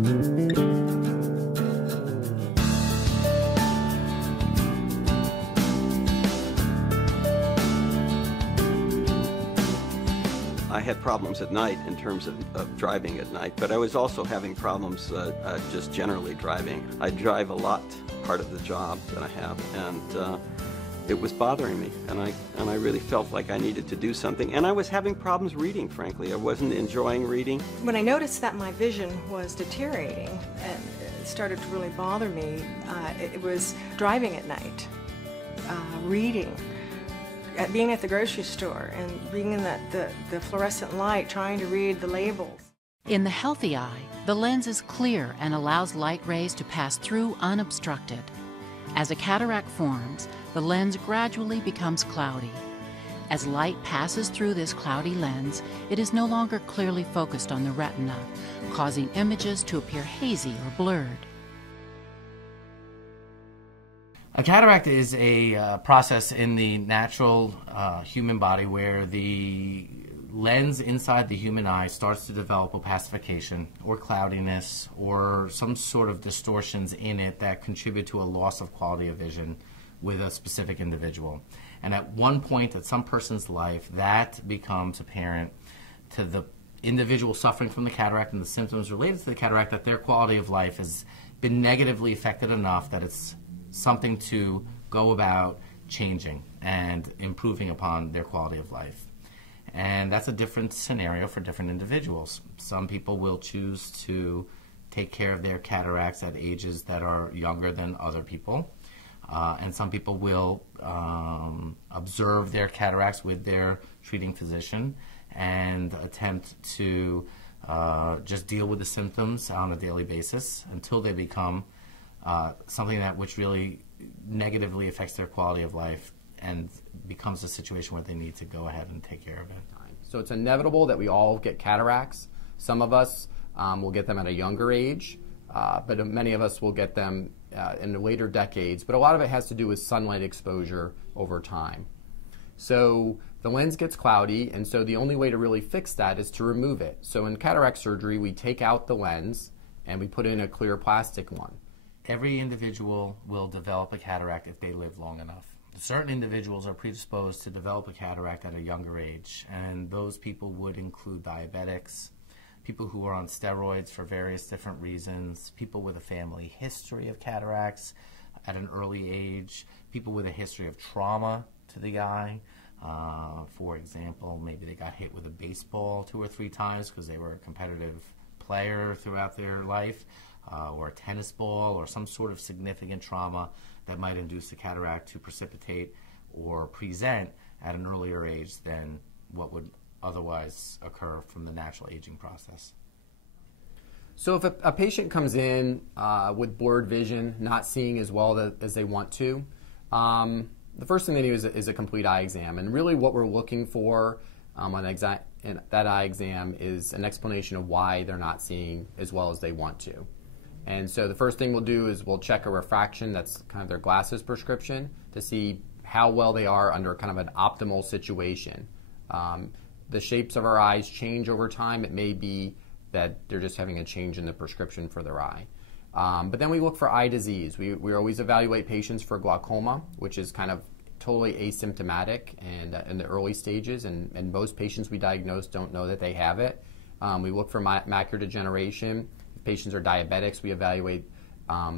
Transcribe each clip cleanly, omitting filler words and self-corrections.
I had problems at night in terms of driving at night, but I was also having problems just generally driving. I drive a lot, part of the job that I have, and it was bothering me, and I really felt like I needed to do something. And I was having problems reading, frankly. I wasn't enjoying reading. When I noticed that my vision was deteriorating and it started to really bother me, it was driving at night, reading, being at the grocery store and being in the fluorescent light, trying to read the labels. In the healthy eye, the lens is clear and allows light rays to pass through unobstructed. As a cataract forms, the lens gradually becomes cloudy. As light passes through this cloudy lens, it is no longer clearly focused on the retina, causing images to appear hazy or blurred. A cataract is a process in the natural human body where the lens inside the human eye starts to develop opacification or cloudiness or some sort of distortions in it that contribute to a loss of quality of vision with a specific individual. And at one point at some person's life, that becomes apparent to the individual suffering from the cataract and the symptoms related to the cataract, that their quality of life has been negatively affected enough that it's something to go about changing and improving upon their quality of life. And that's a different scenario for different individuals. Some people will choose to take care of their cataracts at ages that are younger than other people. And some people will observe their cataracts with their treating physician and attempt to just deal with the symptoms on a daily basis until they become something which really negatively affects their quality of life and becomes a situation where they need to go ahead and take care of it. So it's inevitable that we all get cataracts. Some of us will get them at a younger age, but many of us will get them in the later decades. But a lot of it has to do with sunlight exposure over time. So the lens gets cloudy, and so the only way to really fix that is to remove it. So in cataract surgery, we take out the lens and we put in a clear plastic one. Every individual will develop a cataract if they live long enough. Certain individuals are predisposed to develop a cataract at a younger age, and those people would include diabetics, people who are on steroids for various different reasons, people with a family history of cataracts at an early age, people with a history of trauma to the eye. For example, maybe they got hit with a baseball 2 or 3 times because they were a competitive player throughout their life. Or a tennis ball, or some sort of significant trauma that might induce a cataract to precipitate or present at an earlier age than what would otherwise occur from the natural aging process. So if a patient comes in with blurred vision, not seeing as well as they want to, the first thing they do is a complete eye exam. And really what we're looking for on that eye exam is an explanation of why they're not seeing as well as they want to. And so the first thing we'll do is we'll check a refraction, that's kind of their glasses prescription, to see how well they are under kind of an optimal situation. The shapes of our eyes change over time. It may be that they're just having a change in the prescription for their eye. But then we look for eye disease. We always evaluate patients for glaucoma, which is kind of totally asymptomatic and in the early stages, and most patients we diagnose don't know that they have it. We look for macular degeneration. If patients are diabetics, we evaluate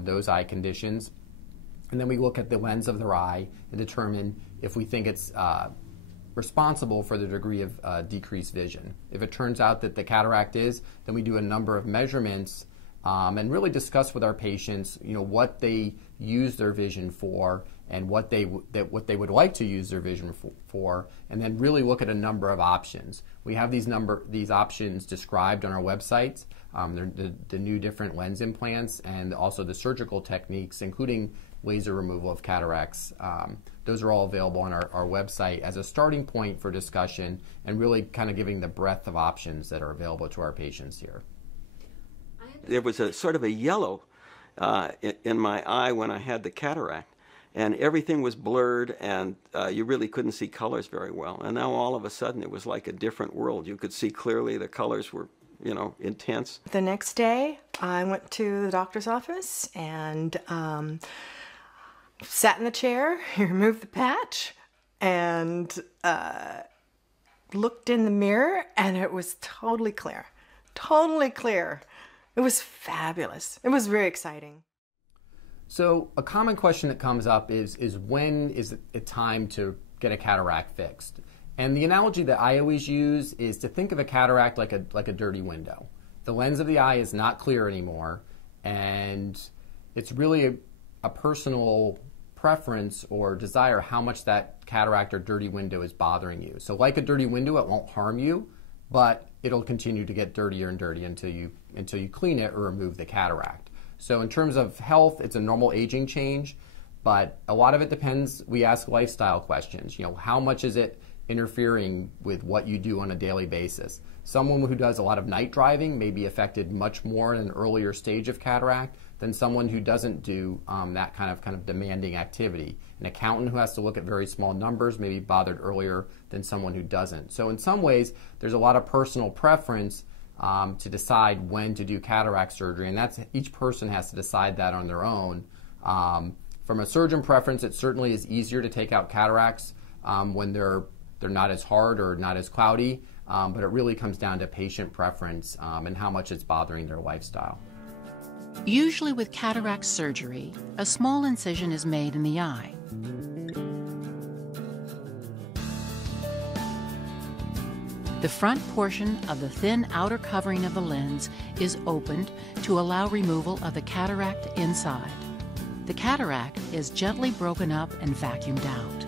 those eye conditions. And then we look at the lens of their eye and determine if we think it's responsible for the degree of decreased vision. If it turns out that the cataract is, then we do a number of measurements and really discuss with our patients, what they use their vision for and what they would like to use their vision for, and then really look at a number of options. We have these options described on our website. They're the new different lens implants and also the surgical techniques, including laser removal of cataracts. Those are all available on our website as a starting point for discussion and really kind of giving the breadth of options that are available to our patients here. There was a sort of a yellow in my eye when I had the cataract, and everything was blurred, and you really couldn't see colors very well. And now all of a sudden it was like a different world. You could see clearly, the colors were intense. The next day, I went to the doctor's office and sat in the chair. He removed the patch and looked in the mirror, and it was totally clear. Totally clear. It was fabulous. It was very exciting. So a common question that comes up is when is it time to get a cataract fixed? And the analogy that I always use is to think of a cataract like a dirty window. The lens of the eye is not clear anymore, and it's really a personal preference or desire how much that cataract or dirty window is bothering you. So like a dirty window, it won't harm you, but it'll continue to get dirtier and dirtier until you clean it or remove the cataract. So in terms of health, it's a normal aging change, but a lot of it depends. We ask lifestyle questions. You know, how much is it interfering with what you do on a daily basis? Someone who does a lot of night driving may be affected much more in an earlier stage of cataract than someone who doesn't do that kind of demanding activity. An accountant who has to look at very small numbers may be bothered earlier than someone who doesn't. So in some ways, there's a lot of personal preference to decide when to do cataract surgery, and that's each person has to decide that on their own. From a surgeon preference, it certainly is easier to take out cataracts when they're not as hard or not as cloudy, but it really comes down to patient preference and how much it's bothering their lifestyle. Usually with cataract surgery, a small incision is made in the eye. The front portion of the thin outer covering of the lens is opened to allow removal of the cataract inside. The cataract is gently broken up and vacuumed out.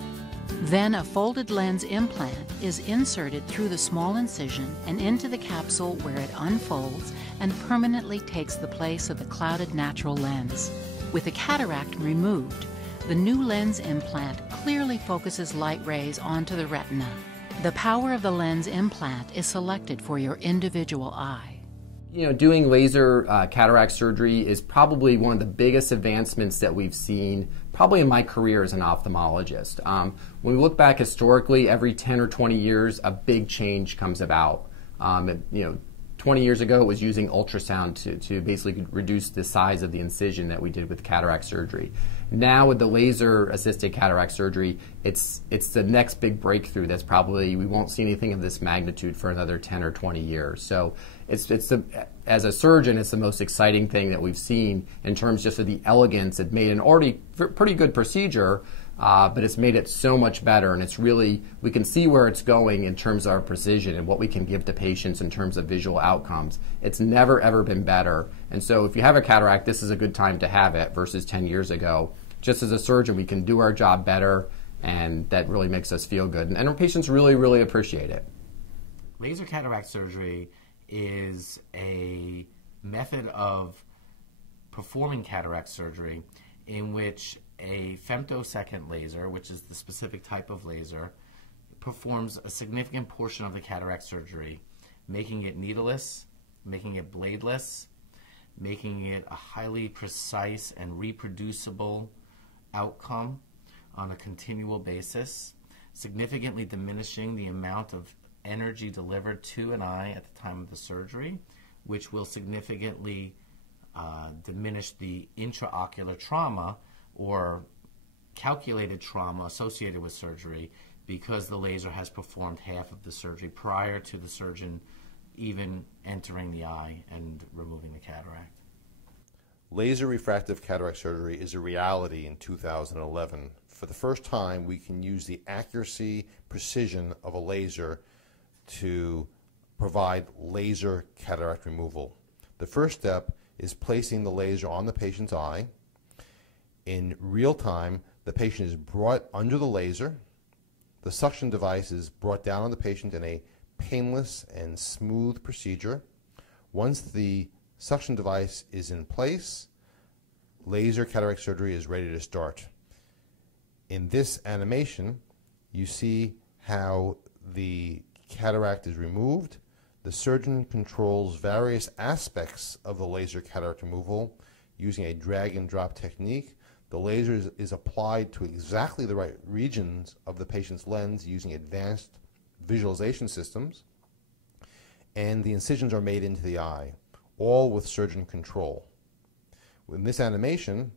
Then a folded lens implant is inserted through the small incision and into the capsule, where it unfolds and permanently takes the place of the clouded natural lens. With the cataract removed, the new lens implant clearly focuses light rays onto the retina. The power of the lens implant is selected for your individual eye. You know, doing laser cataract surgery is probably one of the biggest advancements that we've seen probably in my career as an ophthalmologist. When we look back historically, every 10 or 20 years, a big change comes about. 20 years ago, it was using ultrasound to basically reduce the size of the incision that we did with cataract surgery. Now with the laser-assisted cataract surgery, it's the next big breakthrough that's probably, we won't see anything of this magnitude for another 10 or 20 years. So as a surgeon, it's the most exciting thing that we've seen in terms just of the elegance. It made an already pretty good procedure, but it's made it so much better, and it's really, we can see where it's going in terms of our precision and what we can give to patients in terms of visual outcomes. It's never ever been better, and so if you have a cataract, this is a good time to have it versus 10 years ago. Just as a surgeon, we can do our job better, and that really makes us feel good, and our patients really, really appreciate it. Laser cataract surgery is a method of performing cataract surgery in which a femtosecond laser, which is the specific type of laser, performs a significant portion of the cataract surgery, making it needleless, making it bladeless, making it a highly precise and reproducible outcome on a continual basis, significantly diminishing the amount of energy delivered to an eye at the time of the surgery, which will significantly diminish the intraocular trauma or calculated trauma associated with surgery, because the laser has performed half of the surgery prior to the surgeon even entering the eye and removing the cataract. Laser refractive cataract surgery is a reality in 2011. For the first time, we can use the accuracy, precision of a laser to provide laser cataract removal. The first step is placing the laser on the patient's eye. In real time, the patient is brought under the laser. The suction device is brought down on the patient in a painless and smooth procedure. Once the suction device is in place, laser cataract surgery is ready to start. In this animation, you see how the cataract is removed. The surgeon controls various aspects of the laser cataract removal using a drag and drop technique. The laser is applied to exactly the right regions of the patient's lens using advanced visualization systems, and the incisions are made into the eye. all with surgeon control. In this animation,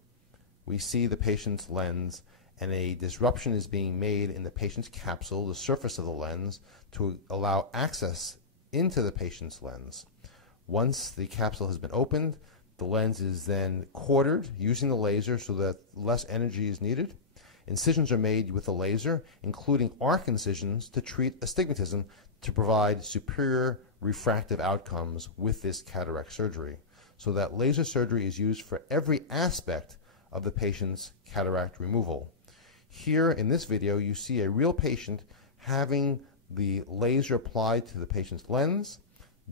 we see the patient's lens, and a disruption is being made in the patient's capsule, the surface of the lens, to allow access into the patient's lens. Once the capsule has been opened, the lens is then quartered using the laser so that less energy is needed. Incisions are made with the laser, including arc incisions, to treat astigmatism to provide superior refractive outcomes with this cataract surgery. So that laser surgery is used for every aspect of the patient's cataract removal. Here in this video, you see a real patient having the laser applied to the patient's lens.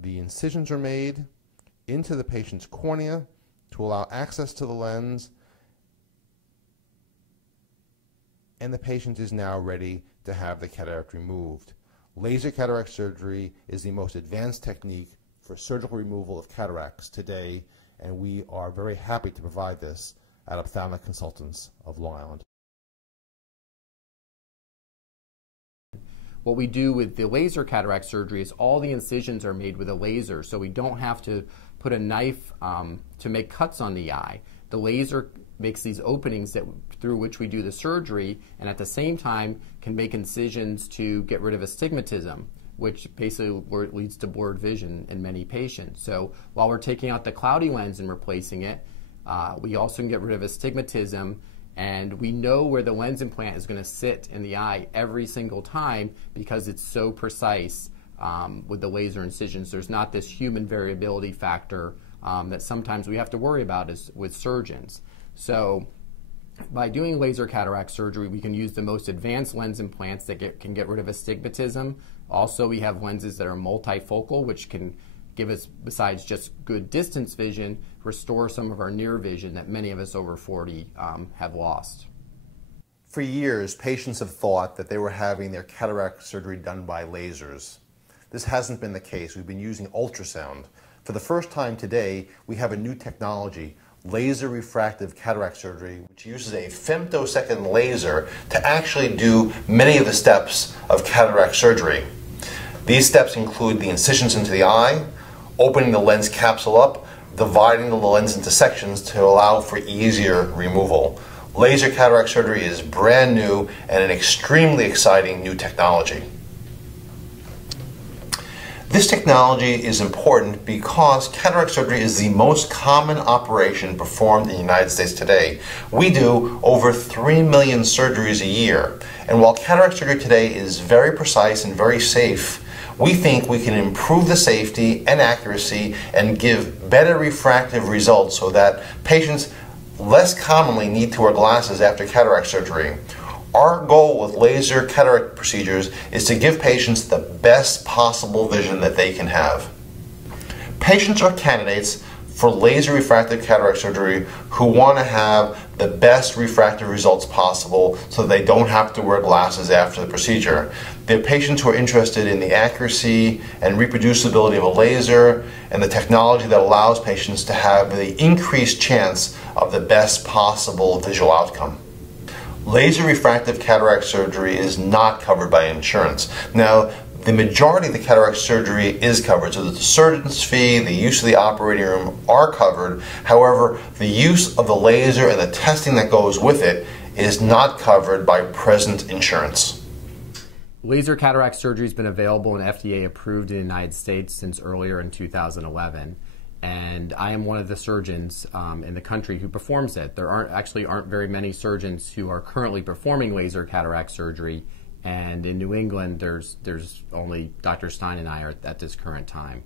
The incisions are made into the patient's cornea to allow access to the lens, and the patient is now ready to have the cataract removed. Laser cataract surgery is the most advanced technique for surgical removal of cataracts today, and we are very happy to provide this at Ophthalmic Consultants of Long Island. What we do with the laser cataract surgery is all the incisions are made with a laser, so we don't have to put a knife to make cuts on the eye. The laser makes these openings through which we do the surgery, and at the same time can make incisions to get rid of astigmatism, which basically leads to blurred vision in many patients. So while we're taking out the cloudy lens and replacing it, we also can get rid of astigmatism, and we know where the lens implant is going to sit in the eye every single time because it's so precise with the laser incisions. There's not this human variability factor that sometimes we have to worry about with surgeons. So by doing laser cataract surgery, we can use the most advanced lens implants that can get rid of astigmatism. Also, we have lenses that are multifocal, which can give us, besides just good distance vision, restore some of our near vision that many of us over 40 have lost. For years, patients have thought that they were having their cataract surgery done by lasers. This hasn't been the case. We've been using ultrasound. For the first time today, we have a new technology, laser refractive cataract surgery, which uses a femtosecond laser to actually do many of the steps of cataract surgery. These steps include the incisions into the eye, opening the lens capsule up, dividing the lens into sections to allow for easier removal. Laser cataract surgery is brand new and an extremely exciting new technology. This technology is important because cataract surgery is the most common operation performed in the United States today. We do over 3 million surgeries a year, and while cataract surgery today is very precise and very safe, we think we can improve the safety and accuracy and give better refractive results so that patients less commonly need to wear glasses after cataract surgery. Our goal with laser cataract procedures is to give patients the best possible vision that they can have. Patients are candidates for laser refractive cataract surgery who want to have the best refractive results possible so they don't have to wear glasses after the procedure. They're patients who are interested in the accuracy and reproducibility of a laser and the technology that allows patients to have the increased chance of the best possible visual outcome. Laser refractive cataract surgery is not covered by insurance. Now, the majority of the cataract surgery is covered, so that the surgeon's fee, the use of the operating room are covered. However, the use of the laser and the testing that goes with it is not covered by present insurance. Laser cataract surgery has been available and FDA approved in the United States since earlier in 2011. And I am one of the surgeons in the country who performs it. There aren't very many surgeons who are currently performing laser cataract surgery. And in New England, there's only Dr. Stein and I are at this current time.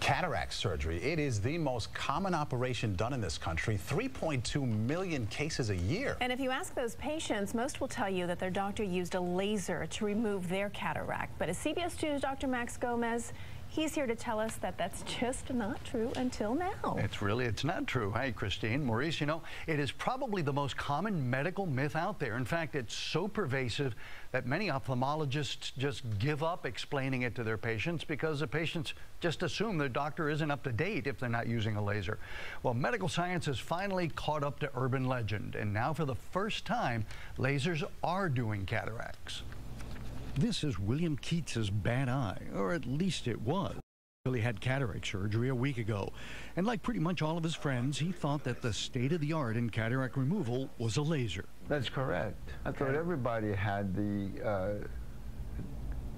Cataract surgery, it is the most common operation done in this country, 3.2 million cases a year. And if you ask those patients, most will tell you that their doctor used a laser to remove their cataract. But as CBS 2's Dr. Max Gomez, he's here to tell us that that's just not true until now. It's not true. Hey, Christine, Maurice, you know, it is probably the most common medical myth out there. In fact, it's so pervasive that many ophthalmologists just give up explaining it to their patients because the patients just assume their doctor isn't up to date if they're not using a laser. Well, medical science has finally caught up to urban legend, and now for the first time, lasers are doing cataracts. This is William Keats's bad eye, or at least it was. He had cataract surgery a week ago, and like pretty much all of his friends, he thought that the state-of-the-art in cataract removal was a laser. That's correct. I thought everybody had the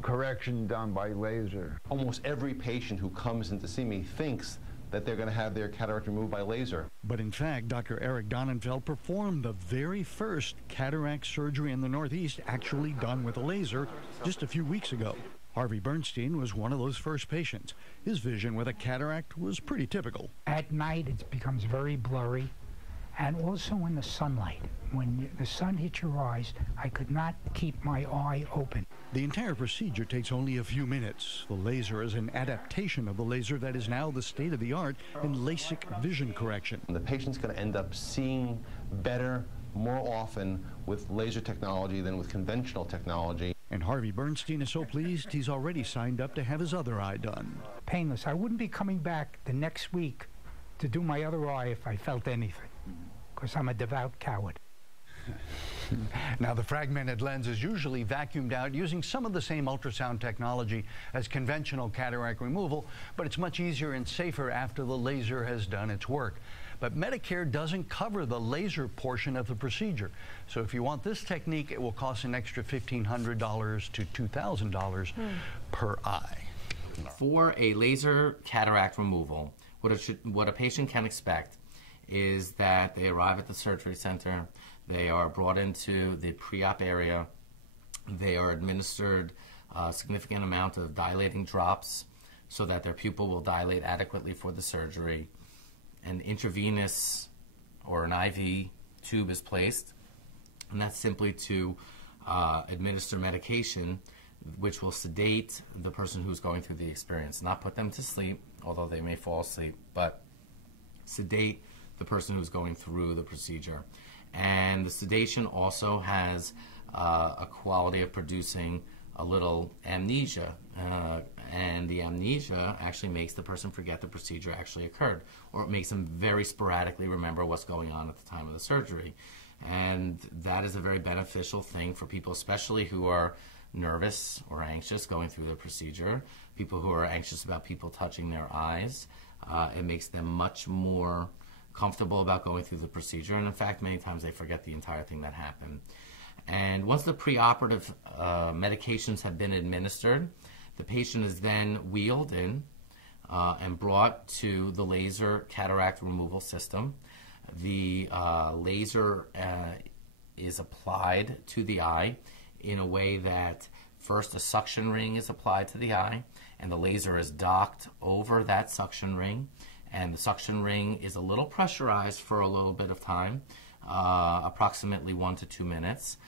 correction done by laser. Almost every patient who comes in to see me thinks that they're going to have their cataract removed by laser. But in fact, Dr. Eric Donenfeld performed the very first cataract surgery in the Northeast actually done with a laser just a few weeks ago. Harvey Bernstein was one of those first patients. His vision with a cataract was pretty typical. At night, it becomes very blurry, and also in the sunlight. When the sun hits your eyes, I could not keep my eye open. The entire procedure takes only a few minutes. The laser is an adaptation of the laser that is now the state-of-the-art in LASIK vision correction. The patient's going to end up seeing better more often with laser technology than with conventional technology. And Harvey Bernstein is so pleased he's already signed up to have his other eye done. Painless. I wouldn't be coming back the next week to do my other eye if I felt anything, because I'm a devout coward. Now, the fragmented lens is usually vacuumed out using some of the same ultrasound technology as conventional cataract removal, but it's much easier and safer after the laser has done its work. But Medicare doesn't cover the laser portion of the procedure. So if you want this technique, it will cost an extra $1,500 to $2,000 per eye. For a laser cataract removal, what a patient can expect is that they arrive at the surgery center, they are brought into the pre-op area, they are administered a significant amount of dilating drops so that their pupil will dilate adequately for the surgery. An intravenous or an IV tube is placed, and that's simply to administer medication which will sedate the person who's going through the experience, not put them to sleep, although they may fall asleep, but sedate the person who's going through the procedure. And the sedation also has a quality of producing a little amnesia, and the amnesia actually makes the person forget the procedure actually occurred, or it makes them very sporadically remember what's going on at the time of the surgery. And that is a very beneficial thing for people, especially who are nervous or anxious going through the procedure, people who are anxious about people touching their eyes. It makes them much more comfortable about going through the procedure, and in fact, many times they forget the entire thing that happened. And once the preoperative medications have been administered, the patient is then wheeled in and brought to the laser cataract removal system. The laser is applied to the eye in a way that first a suction ring is applied to the eye, and the laser is docked over that suction ring, and the suction ring is a little pressurized for a little bit of time, approximately 1 to 2 minutes.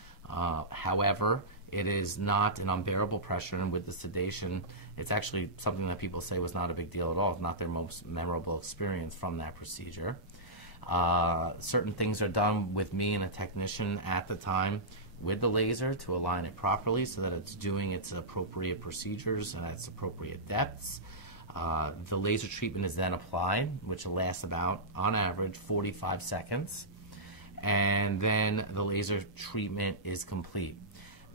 However, it is not an unbearable pressure, and with the sedation, it's actually something that people say was not a big deal at all. It's not their most memorable experience from that procedure. Certain things are done with me and a technician at the time with the laser to align it properly so that it's doing its appropriate procedures and at its appropriate depths. The laser treatment is then applied, which lasts about, on average, 45 seconds. And then the laser treatment is complete.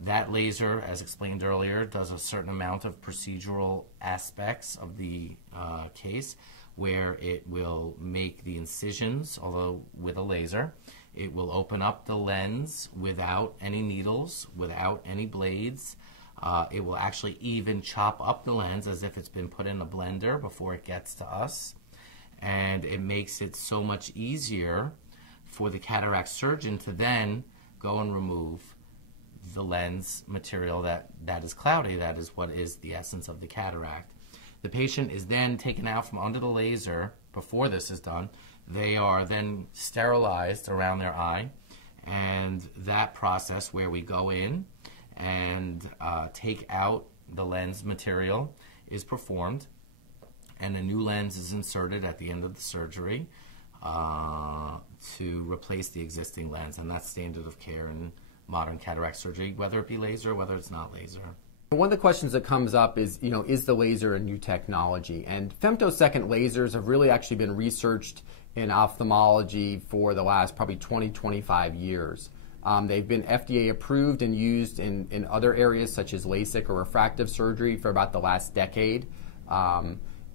That laser, as explained earlier, does a certain amount of procedural aspects of the case, where it will make the incisions, although with a laser. It will open up the lens without any needles, without any blades. It will actually even chop up the lens as if it's been put in a blender before it gets to us. And it makes it so much easier for the cataract surgeon to then go and remove the lens material that is cloudy. That is what is the essence of the cataract. The patient is then taken out from under the laser before this is done. They are then sterilized around their eye, and that process where we go in and take out the lens material is performed, and a new lens is inserted at the end of the surgery to replace the existing lens, and that's standard of care in modern cataract surgery, whether it be laser or whether it's not laser. One of the questions that comes up is, is the laser a new technology? And femtosecond lasers have really actually been researched in ophthalmology for the last probably 20, 25 years. They've been FDA approved and used in other areas such as LASIK or refractive surgery for about the last decade.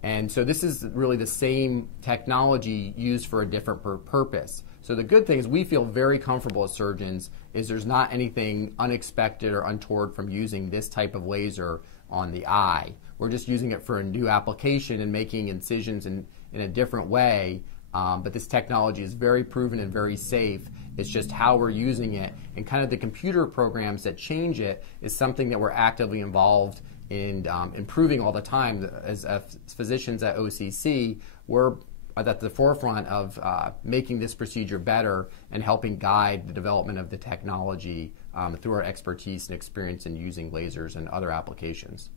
And so this is really the same technology used for a different purpose. So the good thing is we feel very comfortable as surgeons is there's not anything unexpected or untoward from using this type of laser on the eye. We're just using it for a new application and making incisions in a different way. But this technology is very proven and very safe. It's just how we're using it and kind of the computer programs that change it is something that we're actively involved in improving all the time. As physicians at OCC, we're at the forefront of making this procedure better and helping guide the development of the technology through our expertise and experience in using lasers and other applications.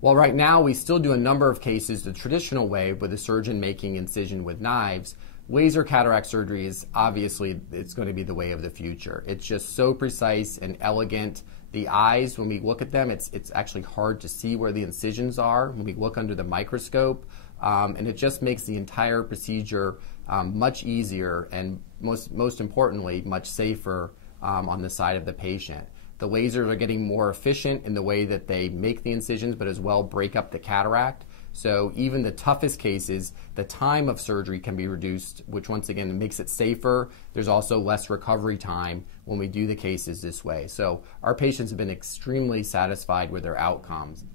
While right now we still do a number of cases the traditional way with a surgeon making incision with knives, laser cataract surgery is obviously it's going to be the way of the future. It's just so precise and elegant. The eyes, when we look at them, it's actually hard to see where the incisions are when we look under the microscope, and it just makes the entire procedure much easier and most importantly, much safer on the side of the patient. The lasers are getting more efficient in the way that they make the incisions, but as well break up the cataract. So even the toughest cases, the time of surgery can be reduced, which once again makes it safer. There's also less recovery time when we do the cases this way. So our patients have been extremely satisfied with their outcomes.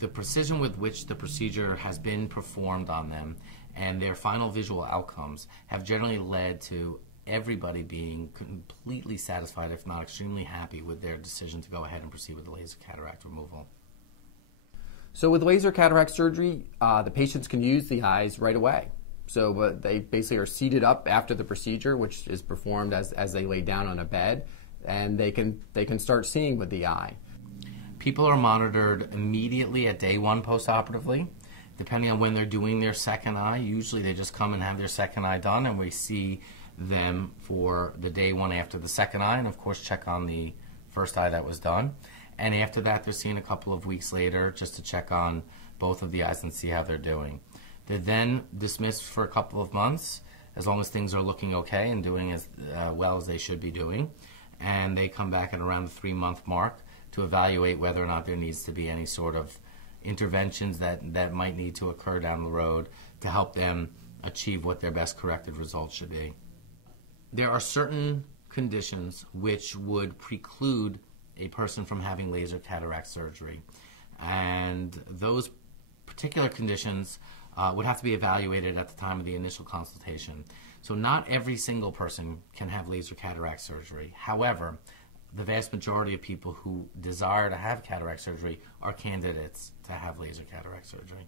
The precision with which the procedure has been performed on them and their final visual outcomes have generally led to everybody being completely satisfied, if not extremely happy, with their decision to go ahead and proceed with the laser cataract removal. So with laser cataract surgery, the patients can use the eyes right away. So they basically are seated up after the procedure, which is performed as they lay down on a bed, and they can start seeing with the eye. People are monitored immediately at day one postoperatively. Depending on when they're doing their second eye, usually they just come and have their second eye done, and we see them for the day one after the second eye, and of course check on the first eye that was done. And after that, they're seen a couple of weeks later just to check on both of the eyes and see how they're doing. They're then dismissed for a couple of months, as long as things are looking okay and doing as well as they should be doing. And they come back at around the 3-month mark to evaluate whether or not there needs to be any sort of interventions that might need to occur down the road to help them achieve what their best corrected results should be. There are certain conditions which would preclude a person from having laser cataract surgery, and those particular conditions would have to be evaluated at the time of the initial consultation. So not every single person can have laser cataract surgery. However, the vast majority of people who desire to have cataract surgery are candidates to have laser cataract surgery.